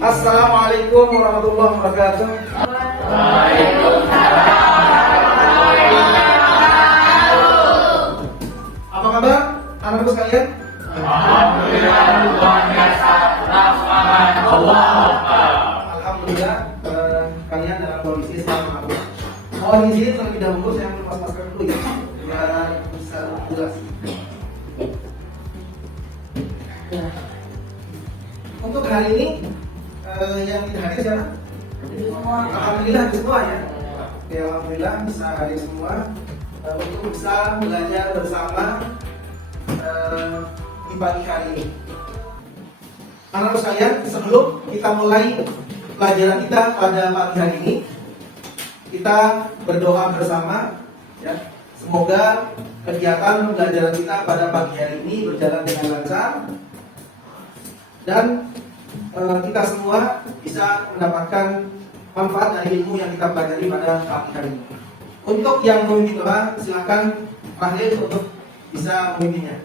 Assalamualaikum warahmatullahi wabarakatuh. Apa kabar anak-anak sekalian? Alhamdulillah luar biasa. Alhamdulillah kalian dalam kondisi selamat. Mohon izin terlebih dahulu saya melepas masker dulu ya, biar bisa jelas. Untuk hari ini yang tidak hadir siapa? Alhamdulillah semua ya. Oke, alhamdulillah bisa hadir semua untuk bisa belajar bersama di pagi hari ini. Anak-anak sekalian, sebelum kita mulai pelajaran kita pada pagi hari ini, kita berdoa bersama ya. Semoga kegiatan pembelajaran kita pada pagi hari ini berjalan dengan lancar dan kita semua bisa mendapatkan manfaat dari ilmu yang kita pelajari pada pagi hari ini. Untuk yang memimpin doa, silakan Fahril untuk bisa memimpinnya.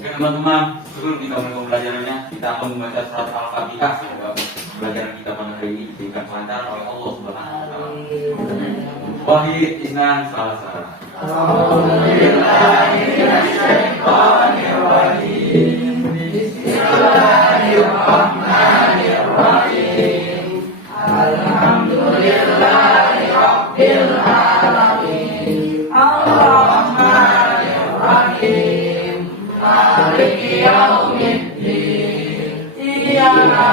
Oke teman-teman, sebelum kita mulai pembelajarannya, kita akan membaca surat Al-Fatihah. Semoga pembelajaran kita pada hari ini diberikan lancar oleh Allah Subhanahu wa Ta'ala. Wahid Isnan Salasara. Bismillahirrahmanirrahim. Bismillahirrahmanirrahim. Alhamdulillahi Rabbil Alamin. Ar-Rahmanir-Rahim. Maliki Yaumiddin. Iyyaka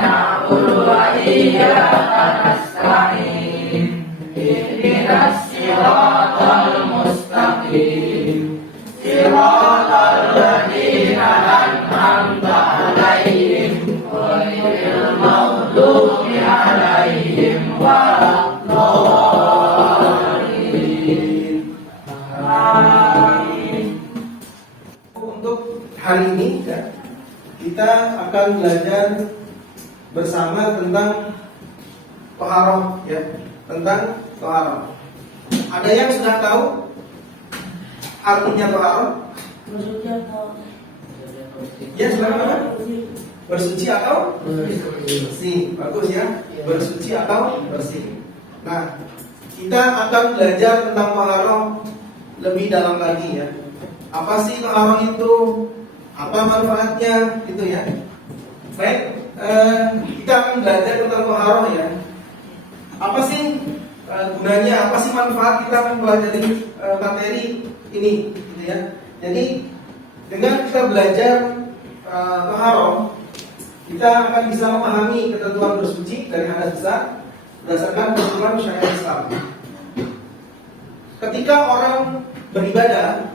na'budu wa iyyaka nasta'in. Ihdinas siratal mustaqim. Siratal ladzina an'amta 'alaihim ghairil maghdubi 'alaihim waladdallin. Amin. Untuk hari ini ya, kita akan belajar bersama tentang toharoh ya, tentang toharoh. Ada yang sudah tahu artinya toharoh? Ya, silakan. Bersuci atau bersih? Bagus ya. Bersuci atau bersih. Nah, kita akan belajar tentang toharoh lebih dalam lagi ya. Apa sih toharoh itu? Apa manfaatnya? Gitu ya. Baik, kita akan belajar tentang toharoh ya. Apa sih gunanya? Apa sih manfaat kita mempelajari materi ini? Gitu ya. Jadi dengan kita belajar toharoh, kita akan bisa memahami ketentuan bersuci dari hadas besar berdasarkan ketentuan syariat Islam. Ketika orang beribadah,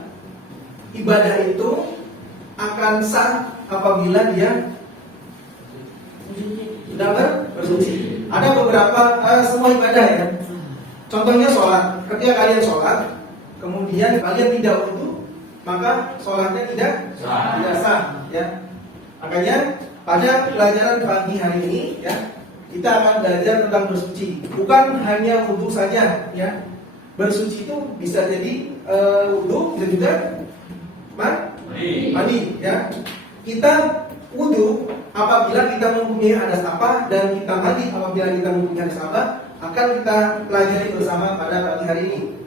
ibadah itu akan sah apabila dia sudah bersuci. Ada beberapa semua ibadah ya. Contohnya sholat. Ketika kalian sholat, kemudian kalian tidak wudu, maka sholatnya tidak sah ya. Makanya pada pelajaran pagi hari ini ya, kita akan belajar tentang bersuci. Bukan hanya wudu saja ya. Bersuci itu bisa jadi wudu, bisa juga mandi ya. Kita wudu apabila kita mempunyai hadas apa, dan kita mandi apabila kita mempunyai hadas apa, akan kita pelajari bersama pada pagi hari ini.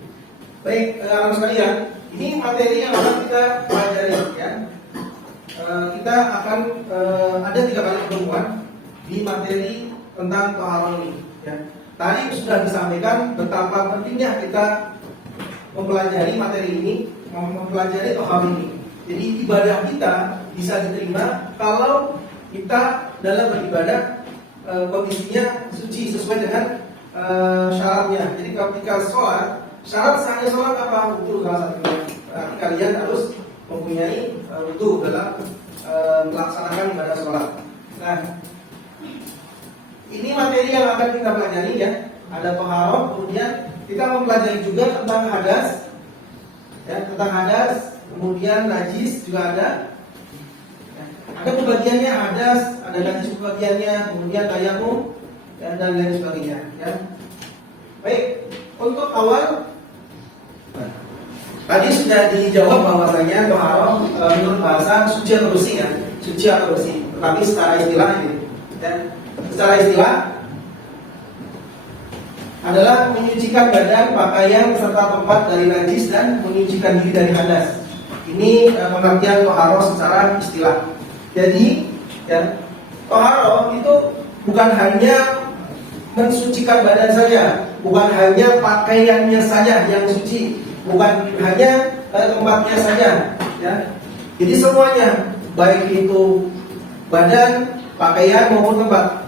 Baik, anak sekalian, ini materi yang akan kita pelajari ya. Kita akan ada 3 kali pertemuan di materi tentang toharoh ini ya. Tadi sudah disampaikan betapa pentingnya kita mempelajari materi ini, mempelajari toharoh ini. Jadi ibadah kita bisa diterima kalau kita dalam beribadah kondisinya suci sesuai dengan syaratnya. Jadi ketika sholat, syarat sahnya sholat apa? Wudu salah satunya. Berarti kalian harus mempunyai wudu dalam melaksanakan ibadah sholat. Nah, ini materi yang akan kita pelajari ya. Ada toharoh, kemudian kita mempelajari juga tentang hadas, ya, tentang hadas, kemudian najis juga ada. Ada pembagiannya hadas, ada najis pembagiannya, kemudian tayamum dan lain sebagainya. Ya. Baik, untuk awal tadi sudah dijawab bahwasanya toharoh menurut bahasa suci atau bersih ya, suci atau bersih. Tetapi secara istilah ini Dan secara istilah adalah menyucikan badan, pakaian, serta tempat dari najis dan menyucikan diri dari hadas. Ini pengertian toharoh secara istilah. Jadi, ya, toharoh itu bukan hanya mensucikan badan saja, bukan hanya pakaiannya saja yang suci, bukan hanya tempatnya saja, ya. Jadi semuanya, baik itu badan, pakaian maupun tempat.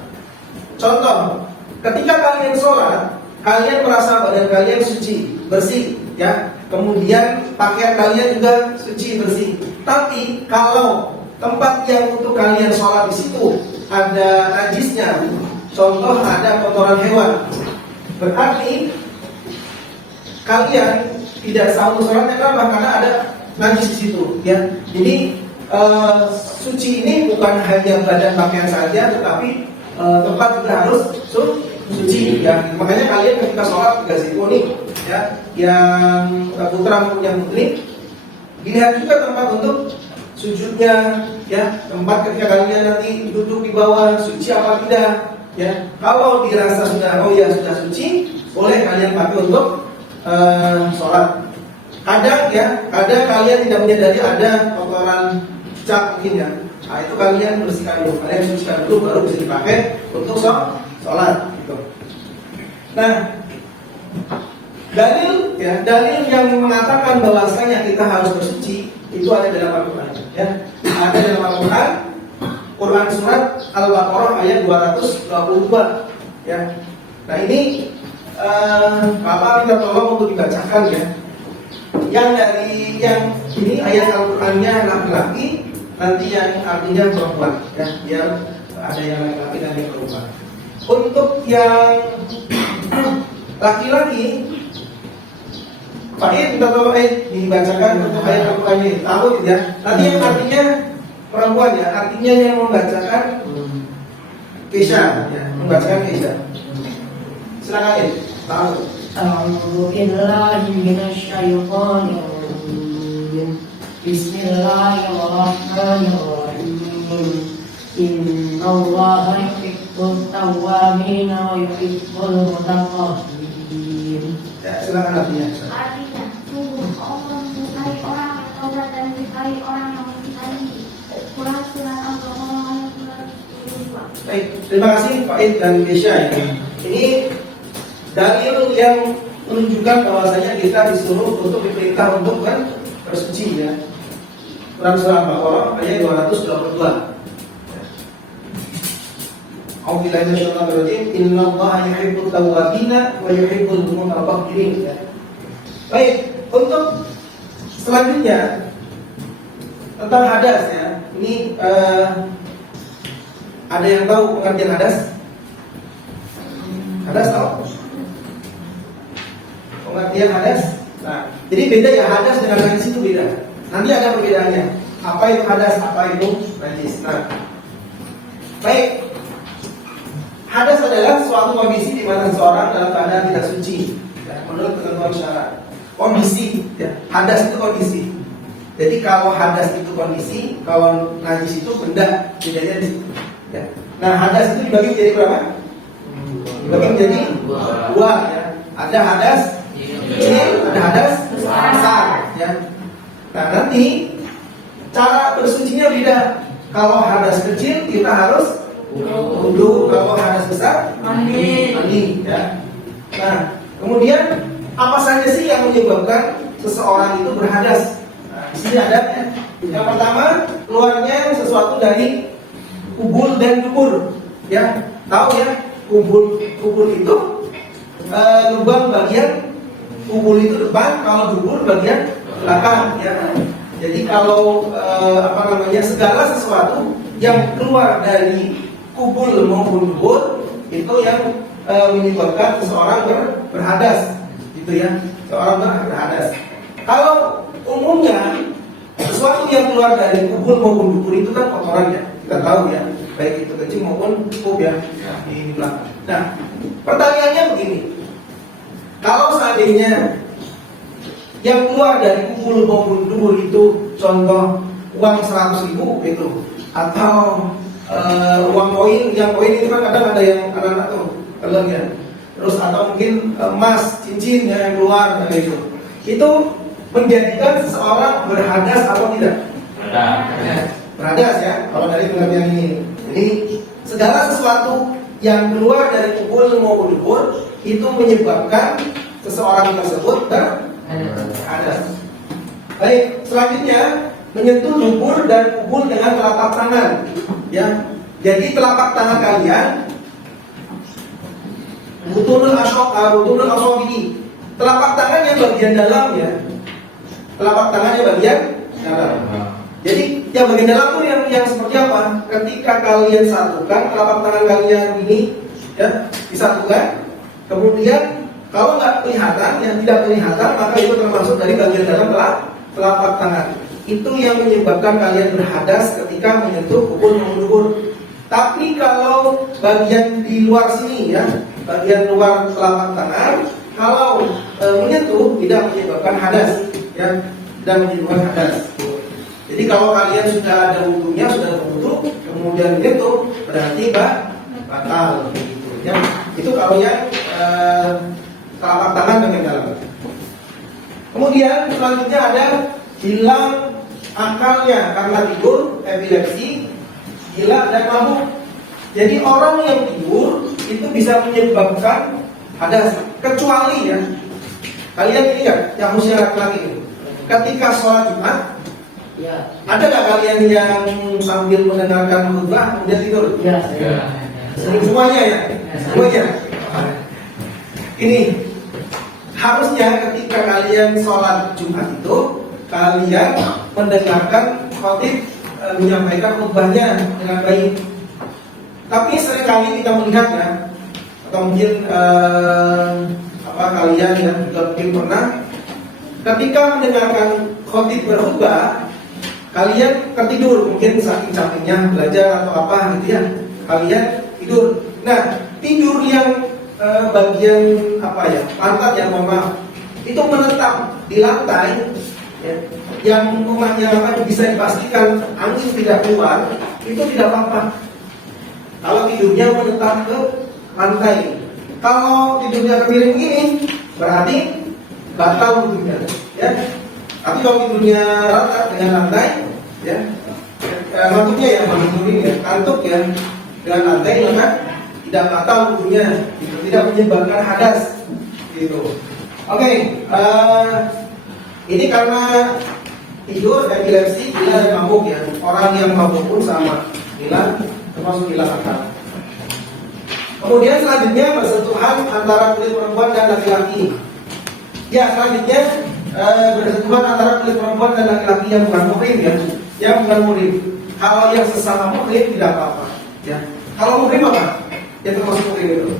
Contoh, ketika kalian sholat, kalian merasa badan kalian suci, bersih, ya. Kemudian pakaian kalian juga suci, bersih. Tapi kalau tempat yang untuk kalian sholat di situ ada najisnya, contoh ada kotoran hewan, berarti kalian tidak sahur sholatnya. Kenapa? Karena ada najis di situ, ya. Jadi suci ini bukan hanya badan pakaian saja, tetapi tempat juga harus suci, ya. Makanya kalian ketika sholat dikasih kuning, ya, yang putra maupun yang putri, dilihat juga tempat untuk sujudnya, ya, tempat ketika kalian nanti duduk di bawah suci apa tidak, ya. Kalau dirasa sudah sudah suci, boleh kalian pakai untuk sholat. Kadang kalian tidak menyadari ada kotoran cap mungkin, ya. Nah, itu kalian bersihkan dulu, kalian sucikan dulu baru bisa dipakai untuk sholat. Gitu. Nah, dalil yang mengatakan bahwasanya kita harus bersuci itu ada dalam Al-Quran, ya. Ada dalam Al-Quran, Quran surat Al-Baqarah ayat 222, ya. Nah, ini Bapak minta tolong untuk dibacakan, ya. Yang ini ayat Al-Qurannya laki-laki, nanti yang artinya perempuan, ya, biar ada yang laki-laki dan yang perempuan. Untuk yang laki-laki, Pak minta tolong dibacakan untuk ayat Al-Qurannya. Tahu ya? Nanti yang artinya perempuan, ya, artinya yang membacakan Kesha, ya, membacakan Kesha. Silakan, tahu. A'udzu billahi minasyaitonir rajim. Bismillahirrahmanirrahim. Innallaha yuhibbut tawwabin wa yuhibbul mutatahhirin. Ya, silakan artinya. Artinya, sungguh Allah menyukai orang yang taubat dan menyukai orang yang mencintai. Quran surat Al-Baqarah ayat 222. Baik, terima kasih Pak Id dan Kesha, ya. Ini dalil yang menunjukkan bahwasanya kita disuruh untuk diperintah untuk bersuci, ya. Quran surah Al-Baqarah ayat 222. A'udzubillahi minasyaitonir rajim. Innallaha yuhibbut tawwabina wa yuhibbul mutatahhirin. Baik, untuk selanjutnya tentang hadas, ya. Ini ada yang tahu pengertian hadas? Hadas tahu? Pengertian hadas? Nah, jadi beda, ya, hadas dengan najis itu beda. Nanti ada perbedaannya. Apa itu hadas, apa itu najis. Nah, baik. Hadas adalah suatu kondisi di mana seseorang dalam keadaan tidak suci, ya, menurut ketentuan syara. Kondisi, ya. Hadas itu kondisi. Jadi kalau hadas itu kondisi, kalau najis itu benda, bedanya di situ. Ya. Nah, hadas itu dibagi menjadi berapa? Dibagi menjadi dua, ya. Ada hadas kecil, ada hadas besar, ya. Nah, nanti cara bersucinya beda. Kalau hadas kecil kita harus wudu, kalau hadas besar mandi, ya. Nah, kemudian apa saja sih yang menyebabkan seseorang itu berhadas? Nah, di sini ada, ya. Yang pertama, keluarnya sesuatu dari kubul dan dubur, ya. Tahu, ya, kubul itu lubang bagian kubul itu depan, kalau dubur bagian belakang, ya. Jadi kalau segala sesuatu yang keluar dari kubul maupun dubur itu yang menyebabkan seseorang berhadas, gitu, ya. Seorang berhadas. Kalau umumnya sesuatu yang keluar dari kubul maupun dubur itu kan kotoran, ya. Kita tahu, ya, baik itu kecil maupun kub, ya, di belakang. Nah, pertanyaannya begini. Kalau seandainya yang keluar dari kubul maupun dubur itu contoh uang 100.000 itu, atau uang koin, yang koin itu kan kadang ada yang anak-anak tuh telan ya. Terus atau mungkin emas, cincin yang keluar kayak gitu. Itu menjadikan seseorang berhadas atau tidak? Berhadas ya, kalau dari pengertian ini. Jadi segala sesuatu yang keluar dari tubuh maupun dubur itu menyebabkan seseorang tersebut berhadas. Baik, selanjutnya menyentuh dubur dan kubul dengan telapak tangan. Ya, jadi telapak tangan kalian butunul asok ini. Telapak tangannya bagian dalam ya. Telapak tangannya bagian dalam. Jadi yang bagian dalam tuh yang seperti apa? Ketika kalian satukan telapak tangan kalian ini ya disatukan, kemudian kalau nggak kelihatan, yang tidak kelihatan, maka itu termasuk dari bagian dalam telapak tangan. Itu yang menyebabkan kalian berhadas ketika menyentuh kubul maupun dubur. Tapi kalau bagian di luar sini ya, bagian luar telapak tangan, kalau menyentuh tidak menyebabkan hadas, ya, tidak menyebabkan hadas. Jadi kalau kalian sudah ada wudunya, sudah berwudu, kemudian menyentuh, berarti batal. Gitu, ya. Itu kalau yang telapak tangan bagian dalam. Kemudian selanjutnya ada hilang akalnya karena tidur, epilepsi, gila dan mabuk. Jadi orang yang tidur itu bisa menyebabkan hadas, kecuali ya kalian ini nggak, yang usia laki-laki ini, ketika sholat Jumat, Ya. ada nggak kalian yang sambil mendengarkan khutbah kemudian tidur? Ya. Semuanya ya, semuanya. Ini harusnya ketika kalian sholat Jumat itu kalian mendengarkan khotib menyampaikan khutbahnya dengan baik. Tapi seringkali kita melihat ya, atau mungkin kalian yang juga mungkin pernah ketika mendengarkan khotib berkhutbah, kalian tertidur, mungkin saking capeknya belajar atau apa gitu ya, kalian tidur. Nah, tidur yang bagian pantat yang maaf itu menetap di lantai ya, yang rumahnya bisa dipastikan angin tidak keluar, itu tidak apa-apa. Kalau tidurnya menetap ke lantai, kalau tidurnya ke miring gini, berarti batal tidurnya ya. Tapi kalau tidurnya rata dengan lantai ya, ngantuknya ya kantuk ya dengan lantai, maka tidak batal wudunya, gitu. Tidak menyebabkan hadas, gitu. Oke, ini karena tidur, epilepsi, gila dan mabuk ya. Orang yang mabuk pun sama, gila, termasuk gila akal. Kemudian selanjutnya bersentuhan antara kulit perempuan dan laki-laki. Ya, selanjutnya bersentuhan antara kulit perempuan dan laki-laki yang bukan muhrim ya, yang bukan muhrim. Kalau yang sesama muhrim tidak apa-apa. Ya, kalau muhrim apa? Ya termasuk muhrim itu.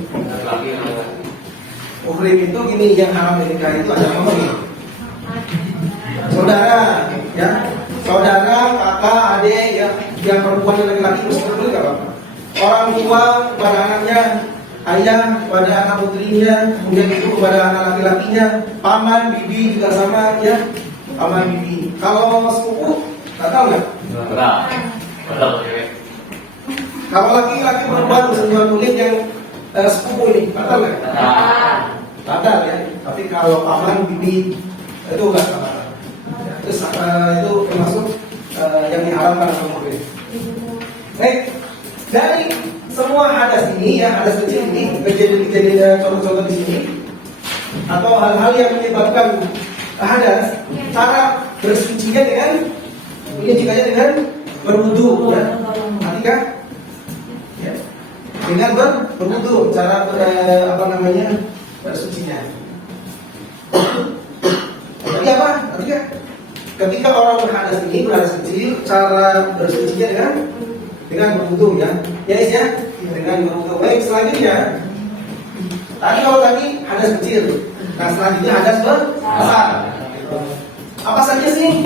Muhrim itu gini, yang haram menikah itu ada muhrim. Saudara, ya, saudara, kakak, adik, ya, yang perempuan dan laki-laki meskipun boleh nggak apa-apa. Orang tua kepada anaknya, ayah kepada anak putrinya, kemudian ibu kepada anak laki-lakinya, paman, bibi juga sama, ya, paman, bibi. Kalau sepupu, nggak tahu nggak? Betul. Kalau laki-laki perempuan bersentuhan kulit yang sepupu ini, batal nggak? Batal ya. Tapi kalau paman, bibi itu nggak batal. Terus itu termasuk yang diharamkan oleh Nabi. Baik, dari semua hadas ini ya, hadas kecil ini, kejadian contoh-contoh di sini, atau hal-hal yang menyebabkan hadas, cara bersucinya dengan menyucikannya dengan berwudu ya. Ketika ya, dengan berwudu, cara bersucinya. Tadi apa? Ketika orang berhadas ini, berhadas kecil, cara bersucinya dengan berwudu ya. Ya, dengan berwudu. Baik, selanjutnya kalau tadi hadas kecil, nah selanjutnya hadas besar. Apa saja sih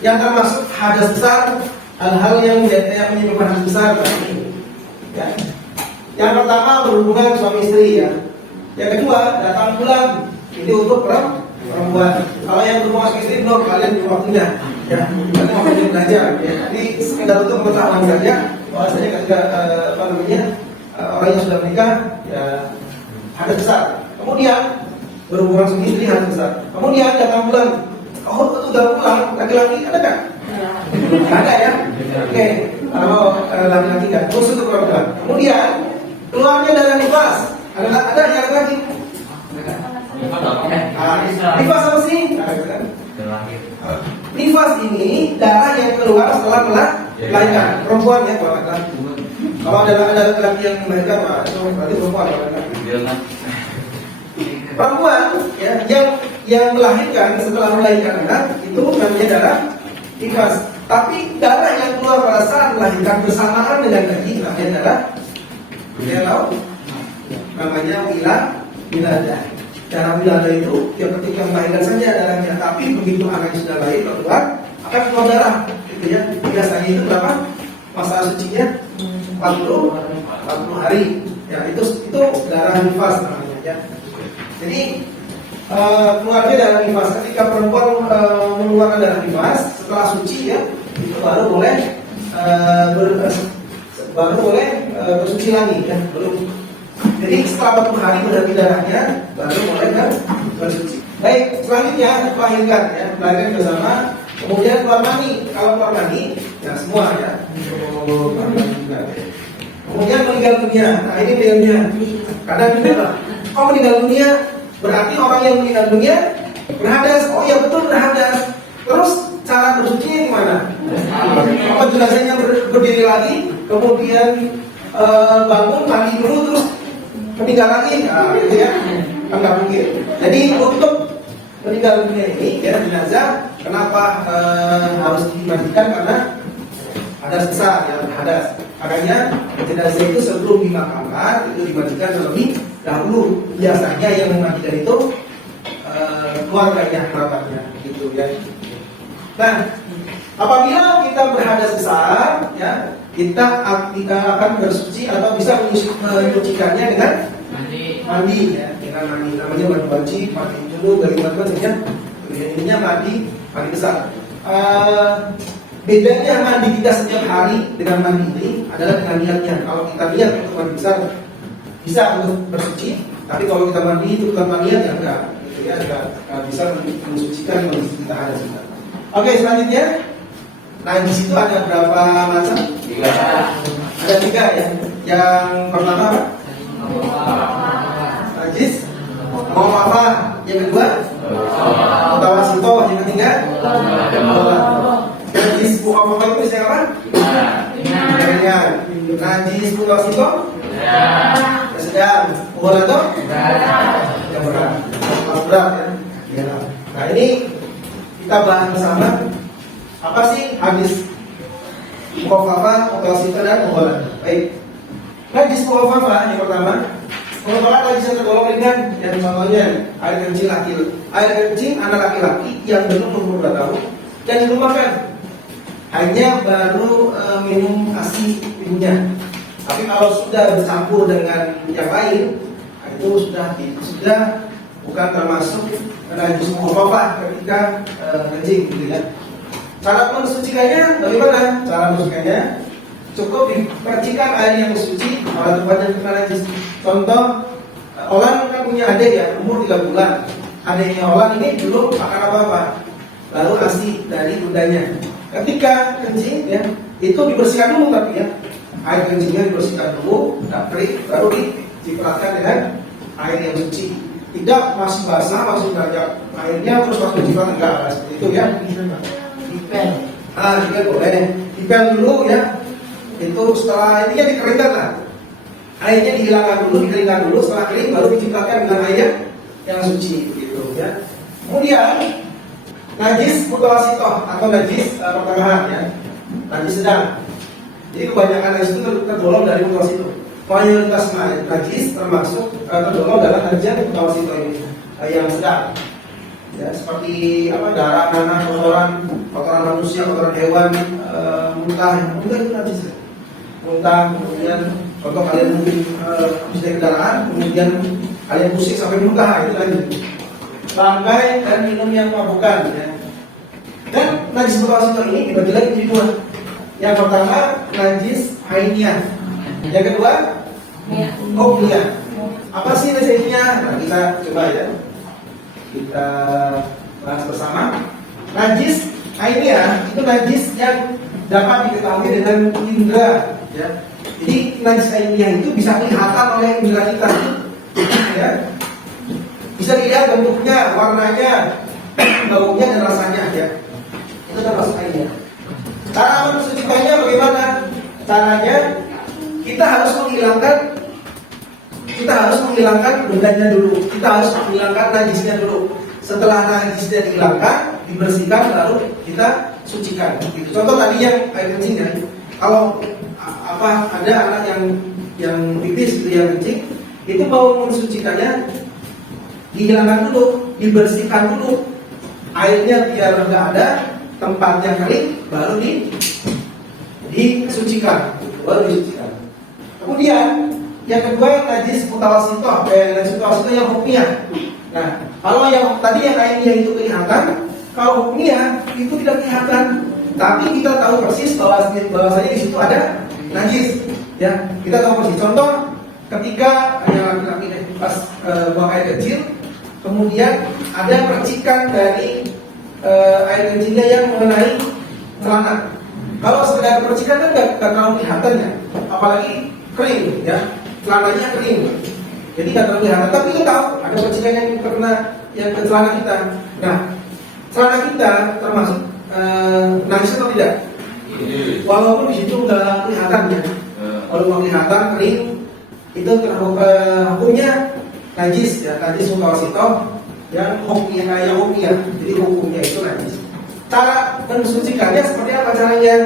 yang termasuk hadas besar? Hal-hal yang menyebabkan hadas besar tadi. Ya. Yang pertama berhubungan suami istri ya. Yang kedua datang bulan. Ini untuk perempuan. Kalau yang berhubungan suami istri belum, kalian belum waktunya. Ya, nanti mau belajar. Ya. Jadi sekedar untuk pengetahuan saja, bahwasanya ketika orang yang sudah menikah, ya hadas besar. Kemudian berhubungan suami istri hadas besar. Kemudian datang bulan, itu udah pulang, laki-laki ada nggak? Nggak ada ya. Oke, kalau laki-laki kan, khusus untuk perempuan. Kemudian keluarnya darah nifas, ada yang lagi. Nifas apa sih? Nifas ini darah yang keluar setelah melahirkan. Perempuan ya, kalau laki-laki. Kalau ada laki-laki yang melahirkan, itu berarti perempuan. Perempuan ya, yang melahirkan setelah melahirkan anak itu namanya darah nifas. Tapi darah yang keluar pada saat melahirkan bersamaan dengan daging namanya darah. Kita tahu namanya wiladah. Darah wiladah itu yang ketika melahirkan saja darahnya, tapi begitu anaknya sudah lahir keluar akan keluar darah, gitu ya. Biasanya itu berapa? Masa sucinya 40 hari. Ya itu darah nifas namanya ya. Jadi keluarnya darah nifas. Ketika perempuan mengeluarkan darah nifas setelah suci ya, itu baru boleh bersuci lagi ya. Jadi setelah 40 hari berarti darahnya baru mulai bersuci. Baik, selanjutnya melahirkan ya, melahirkan bersama. Kemudian keluar mani. Kalau keluar mani, ya semua ya. Kemudian meninggal dunia. Nah ini meninggal dunia. Kadang kita lah, meninggal dunia berarti orang yang meninggal dunia berhadas. Oh ya betul berhadas. Terus cara bersucinya gimana? Apa jenazahnya berdiri lagi, kemudian bangun mandi dulu terus meninggal lagi, gitu ya, nggak mungkin. Jadi untuk meninggal dunia ini, ya jenazah, kenapa harus dimandikan? Karena hadas besar, ya hadas. Makanya jenazah itu sebelum dimakamkan itu dimandikan terlebih dahulu. Biasanya yang memandikan itu keluarganya, kerabatnya, gitu ya. Nah, apabila kita berhadas besar, ya kita akan bersuci atau bisa menyucikannya dengan mandi ya, dengan mandi. Namanya mandi wajib, mandi junub dari teman-teman saja. Intinya mandi besar. Bedanya mandi kita setiap hari dengan mandi ini adalah dengan niatnya. Kalau kita niat untuk mandi besar bisa untuk bersuci, tapi kalau kita mandi itu tanpa niat ya enggak, gitu ya, enggak bisa mensucikan kondisi kita hadas kita. Oke, selanjutnya. Najis itu ada berapa macam? 3. Ada 3 ya. Yang pertama apa? Najis mukhafafah. Yang kedua mutawasithah. Yang ketiga najis mukhafafah itu siapa? Ringan. Najis mutawasithah? Sedang. Mughalladzah? Yang berat ya. Nah ini kita bahas bersama. Apa sih hadis mukhafafah, mutawasithah dan mughalladzah? Baik. Hadis mukhafafah yang pertama, merupakan hadis yang tergolong ringan, yang contohnya air kencing anak laki-laki yang belum berumur 2 tahun dan belum makan, hanya baru minum ASI minumnya. Tapi kalau sudah bercampur dengan yang lain, itu sudah bukan termasuk hadis mukhafafah ketika kencing, gitu ya. Cara mensucikannya bagaimana? Cara mensucikannya cukup dipercikan air yang suci pada tempat yang kena najis. Contoh, Olan kan punya adik ya, umur 3 bulan. Adiknya Olan ini belum makan apa-apa, lalu ASI dari bundanya. Ketika kencing ya, itu dibersihkan dulu tapi ya, air kencingnya dibersihkan dulu, kering, baru dicipratkan dengan air yang suci. Tidak masih basah, masih banyak airnya terus masuk diciprat, enggak seperti itu ya. Dipel. Dipel boleh. Dipel dulu ya. Itu setelah ini kan dikeringkan lah. Airnya dihilangkan dulu, dikeringkan dulu. Setelah kering baru diciptakan dengan air yang suci, gitu ya. Kemudian najis mutawasithah atau najis pertengahan ya. Najis sedang. Jadi kebanyakan najis itu tergolong dari mutawasithah. Mayoritas najis termasuk tergolong dalam najis mutawasithah ini yang sedang. Ya, seperti darah, nanah, kotoran manusia, kotoran hewan, muntah itu najis. Muntah, kemudian contoh kalian mungkin habis dari kendaraan, kemudian kalian pusing sampai muntah, itu najis. Bangkai dan minum yang mabukan ya. Dan najis mutawasit ini dibagi lagi menjadi dua. Yang pertama najis ainiyah, yang kedua hukmiyah. Apa sih najisnya? Nah, kita coba ya, kita bahas bersama. Najis ainiyah itu najis yang dapat diketahui dengan indera, ya. Jadi najis ainiyah itu bisa kelihatan oleh indera kita, ya. Bisa dilihat bentuknya, warnanya, baunya dan rasanya, ya. Itu termasuk ainiyah. Cara mensucikannya bagaimana? Caranya kita harus menghilangkan bendanya dulu. Kita harus menghilangkan najisnya dulu. Setelah najisnya dihilangkan, dibersihkan, baru kita sucikan. Gitu. Contoh tadi yang air kencing ya. Kalau ada anak yang pipis itu yang kencing, itu mau mensucikannya dihilangkan dulu, dibersihkan dulu. Airnya biar nggak ada, tempatnya kering, baru disucikan. Baru disucikan. Kemudian yang kedua yang najis mutawasithah, najis mutawasithah yang hukmiyah. Nah, kalau yang tadi yang ainiyah itu kelihatan, kalau hukmiyah itu tidak kelihatan, tapi kita tahu persis bahwasanya di situ ada najis. Ya, kita tahu persis. Contoh, ketika yang laki-laki pas buang air kecil, kemudian ada percikan dari air kencingnya yang mengenai celana. Kalau sekedar percikan kan nggak terlalu kelihatan ya, apalagi kering ya, celananya kering. Jadi nggak terlalu kelihatan, tapi kita tahu ada percikan yang kena yang ke celana kita. Nah, celana kita termasuk najis atau tidak? Walaupun di situ nggak kelihatan ya, walaupun kelihatan kering, itu hukumnya najis ya, najis mutawasithah yang hukmiyah, jadi hukumnya itu najis. Cara mensucikannya seperti apa caranya?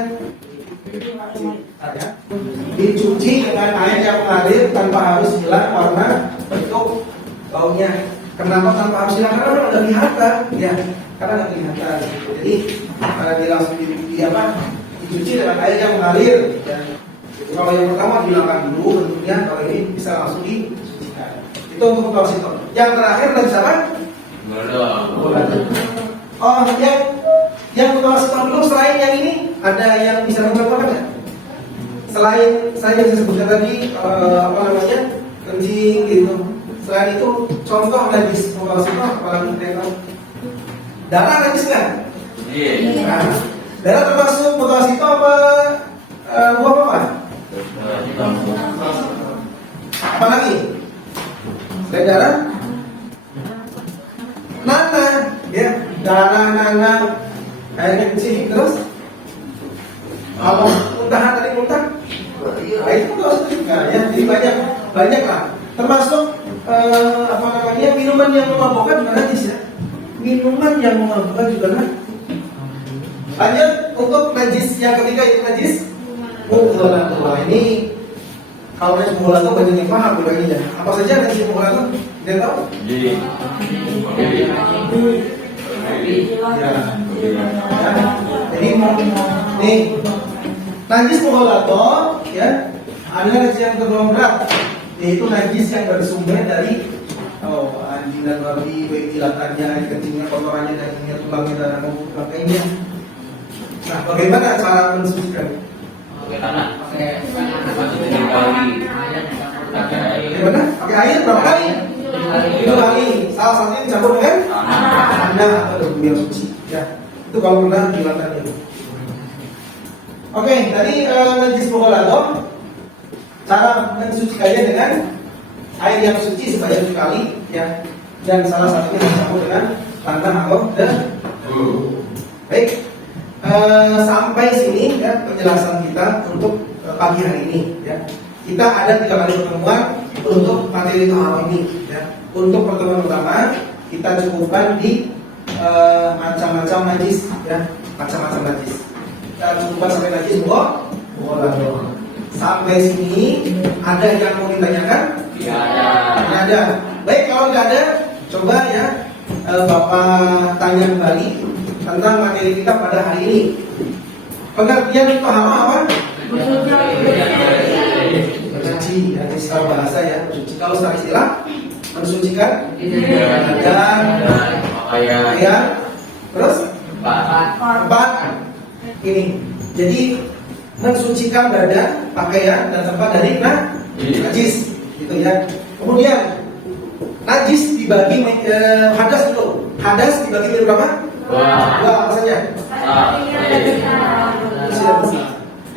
Dicuci dengan air yang mengalir tanpa harus hilang warna, bentuk, baunya. Kenapa tanpa harus hilang? Karena nggak kelihatan, ya. Karena nggak kelihatan. Jadi langsung dicuci dengan air yang mengalir. Ya. Kalau yang pertama hilangkan dulu bentuknya, kalau ini bisa langsung disucikan. Itu untuk mutawasithah. Yang terakhir najis apa? Oh, yang mutawasithah dulu selain yang ini ada yang bisa menambahkan nggak? Selain saya yang saya sebutkan tadi kencing gitu. Selain itu contoh najis mutawasithah apalagi kita tahu. Darah najis nggak? Iya. Nah, darah termasuk mutawasithah apa buah apa? Apa lagi? Selain darah? Nanah, ya, darah, nanah, air kencing, terus apa? Muntahan tadi muntah? Nah, itu juga ya, jadi banyak lah. Termasuk minuman yang memabukkan juga najis ya. Minuman yang memabukkan juga najis. Lanjut untuk najis yang ketiga itu najis mughaladzah. Ini kalau najis mughaladzah banyak yang paham udah ini ya. Apa saja najis mughaladzah? Dia tahu? Ya. Jadi nih najis mughaladzah ya, ada najis yang tergolong berat, yaitu najis yang bersumber dari anjing dan babi, baik jilatannya, kencingnya, kotorannya, dagingnya, tulangnya, dan sebagainya. Nah, bagaimana cara mensucikan? Bagaimana? Bagaimana? Pakai air berapa kali? 7 kali. Salah satunya dicampur dengan tanah atau biar suci. Ya, itu kalau pernah jilatan itu. Oke, tadi najis mughaladzah, cara mensucikannya dengan air yang suci sebanyak 7 kali, ya. Dan salah satunya dicampur dengan tanah atau debu. Baik, sampai sini ya penjelasan kita untuk pagi hari ini. Ya, kita ada 3 kali pertemuan untuk materi tahap ini. Ya, untuk pertemuan pertama kita cukupkan di macam-macam najis, ya, macam-macam najis. Kita cukupkan sampai najis mughaladzah. Sampai sini ada yang mau ditanyakan? Tidak ada. Baik, kalau tidak ada, coba ya Bapak tanya kembali tentang materi kita pada hari ini. Pengertian paham apa? Mensuci, ya, istilah bahasa ya, mensuci. Kalau secara istilah, mensucikan badan, pakaian, terus Empat. Ini. Jadi mensucikan badan, pakaian dan tempat dari najis, gitu ya. Kemudian najis dibagi hadas dulu. Hadas dibagi menjadi berapa? Dua, apa saja?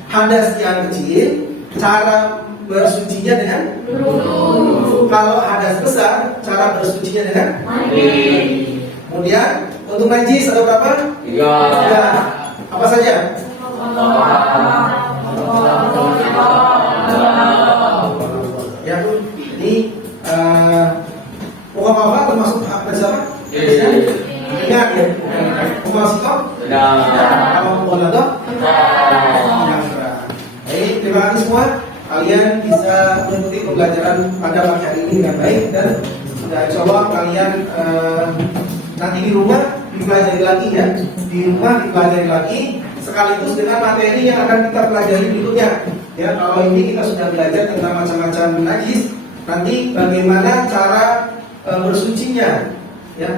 Hadas yang kecil, cara bersucinya dengan wudu. Kalau hadas besar, cara bersucinya dengan mandi. Kemudian untuk najis ada berapa? Tiga. Apa saja? Ya, jadi pokok apa termasuk hak bersama? Ingat ya, masuk kalau mau nonton. Baik, terima kasih semua. Kalian bisa mengikuti pembelajaran pada pagi hari ini dengan baik dan insya Allah kalian nanti di rumah dipelajari lagi ya. Di rumah dipelajari lagi sekaligus dengan materi yang akan kita pelajari berikutnya. Ya, kalau ini kita sudah belajar tentang macam-macam najis, nanti bagaimana cara bersucinya, ya,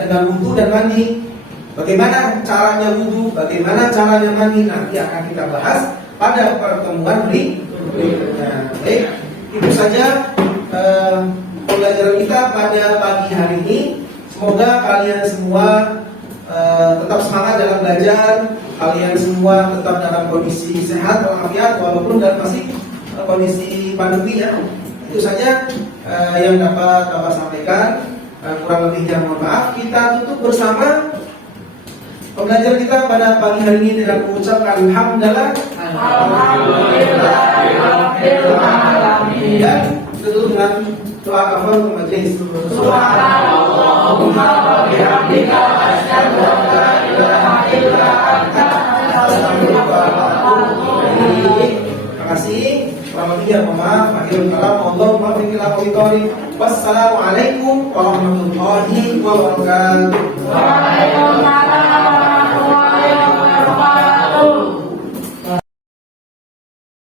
dengan wudu dan mandi. Bagaimana caranya wudu, bagaimana caranya mandi nanti akan kita bahas pada pertemuan berikutnya. Baik, itu saja pembelajaran kita pada pagi hari ini. Semoga kalian semua tetap semangat dalam belajar. Kalian semua tetap dalam kondisi sehat walafiat walaupun dalam masih kondisi pandemi ya. Itu saja yang dapat Bapak sampaikan. Kurang lebihnya mohon maaf. Kita tutup bersama pembelajaran kita pada pagi hari ini dengan mengucapkan alhamdulillah. Dan tutup dengan doa kafar untuk majelis. Subhanallahumma wa bihamdika asyhadu an la ilaha illa anta astaghfiruka wa atubu ilaik. Terima kasih. Selamat tinggal, maaf. Akhirul kalam. Allahumma fiqil. Wassalamualaikum warahmatullahi wabarakatuh. Waalaikumsalam.